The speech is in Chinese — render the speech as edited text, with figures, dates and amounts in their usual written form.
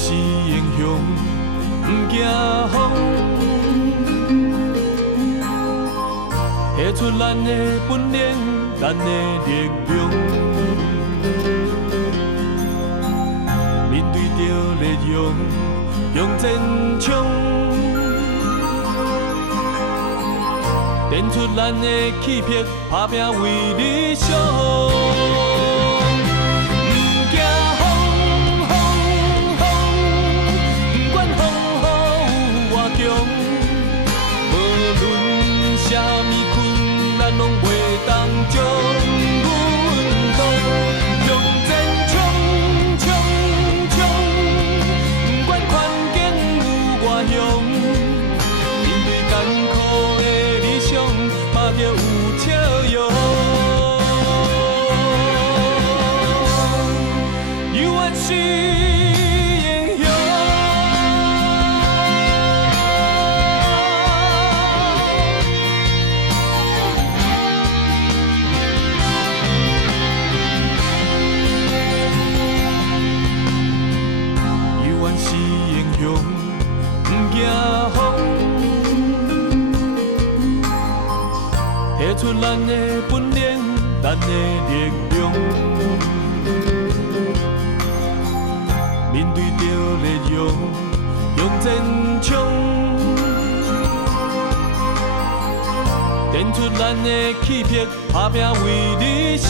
是英雄，不惊风。提出咱的本领，咱的力量。面对着烈阳，向前冲。展出咱的气魄，打拼为理想。啥物困难拢袂当将阮挡，向前冲冲冲，不管环境有外向，面对艰苦的理想，打着有笑容。You are she。提出咱的本领，咱的力量。面对着烈阳，向前冲。展出咱的气魄，打拼为理想。